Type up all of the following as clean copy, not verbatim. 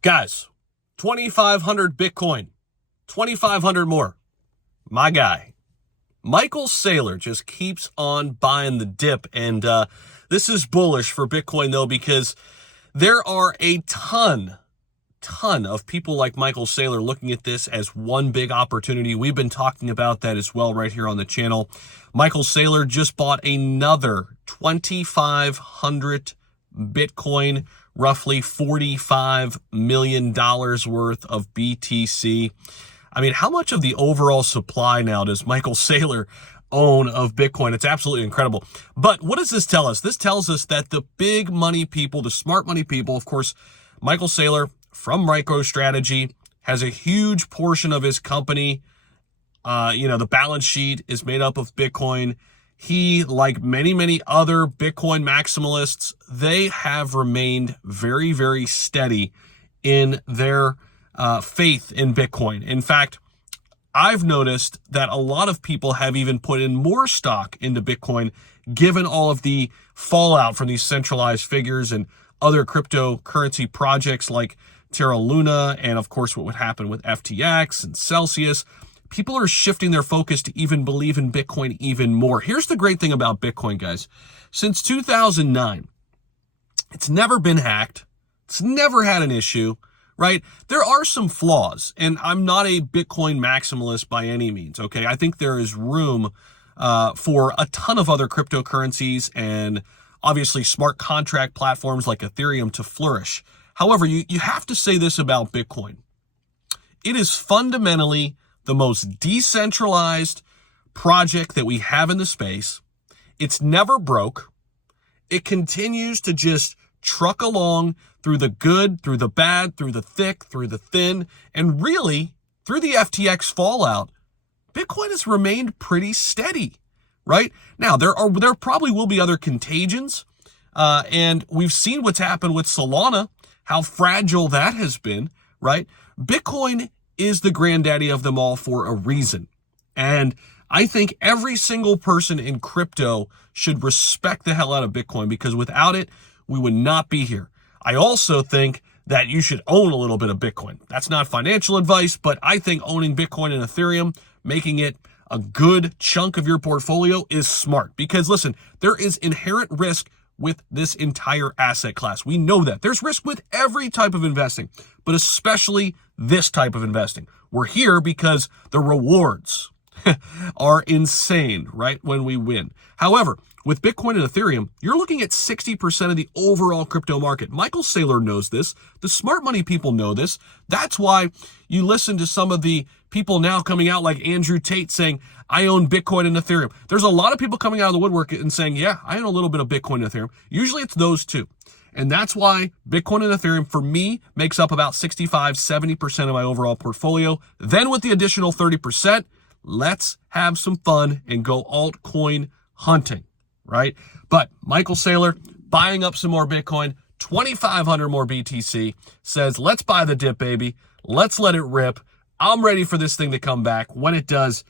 Guys, 2,500 Bitcoin, 2,500 more. My guy, Michael Saylor just keeps on buying the dip. And this is bullish for Bitcoin, though, because there are a ton of people like Michael Saylor looking at this as one big opportunity. We've been talking about that as well right here on the channel. Michael Saylor just bought another 2,500 Bitcoin, roughly $45 million worth of BTC. I mean, how much of the overall supply now does Michael Saylor own of Bitcoin? It's absolutely incredible. But what does this tell us? This tells us that the big money people, the smart money people, of course, Michael Saylor from MicroStrategy has a huge portion of his company. The balance sheet is made up of Bitcoin. He, like many other Bitcoin maximalists, they have remained very, very steady in their faith in Bitcoin. In fact, I've noticed that a lot of people have even put in more stock into Bitcoin, given all of the fallout from these centralized figures and other cryptocurrency projects like Terra Luna, and of course what would happen with FTX and Celsius. People are shifting their focus to even believe in Bitcoin even more. Here's the great thing about Bitcoin, guys. Since 2009, it's never been hacked. It's never had an issue, right? There are some flaws, and I'm not a Bitcoin maximalist by any means, okay? I think there is room for a ton of other cryptocurrencies and obviously smart contract platforms like Ethereum to flourish. However, you have to say this about Bitcoin. It is fundamentally the most decentralized project that we have in the space. It's never broke. It continues to just truck along through the good, through the bad, through the thick, through the thin, and really, through the FTX fallout, Bitcoin has remained pretty steady, right? Now, there probably will be other contagions, and we've seen what's happened with Solana, how fragile that has been, right? Bitcoin is the granddaddy of them all for a reason. And I think every single person in crypto should respect the hell out of Bitcoin, because without it, we would not be here. I also think that you should own a little bit of Bitcoin. That's not financial advice, but I think owning Bitcoin and Ethereum, making it a good chunk of your portfolio, is smart. Because listen, there is inherent risk with this entire asset class. We know that. There's risk with every type of investing, but especially this type of investing. We're here because the rewards are insane, right, when we win. However, with Bitcoin and Ethereum, you're looking at 60% of the overall crypto market. Michael Saylor knows this. The smart money people know this. That's why you listen to some of the people now coming out like Andrew Tate saying, I own Bitcoin and Ethereum. There's a lot of people coming out of the woodwork and saying, yeah, I own a little bit of Bitcoin and Ethereum. Usually it's those two. And that's why Bitcoin and Ethereum, for me, makes up about 65-70% of my overall portfolio. Then with the additional 30%, let's have some fun and go altcoin hunting, right? But Michael Saylor buying up some more Bitcoin, 2,500 more BTC, says, let's buy the dip, baby. Let's let it rip. I'm ready for this thing to come back. When it does,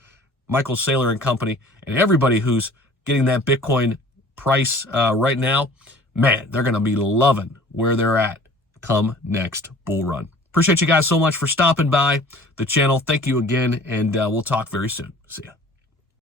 Michael Saylor and company and everybody who's getting that Bitcoin price right now, man, they're going to be loving where they're at come next bull run. Appreciate you guys so much for stopping by the channel. Thank you again, and we'll talk very soon. See ya.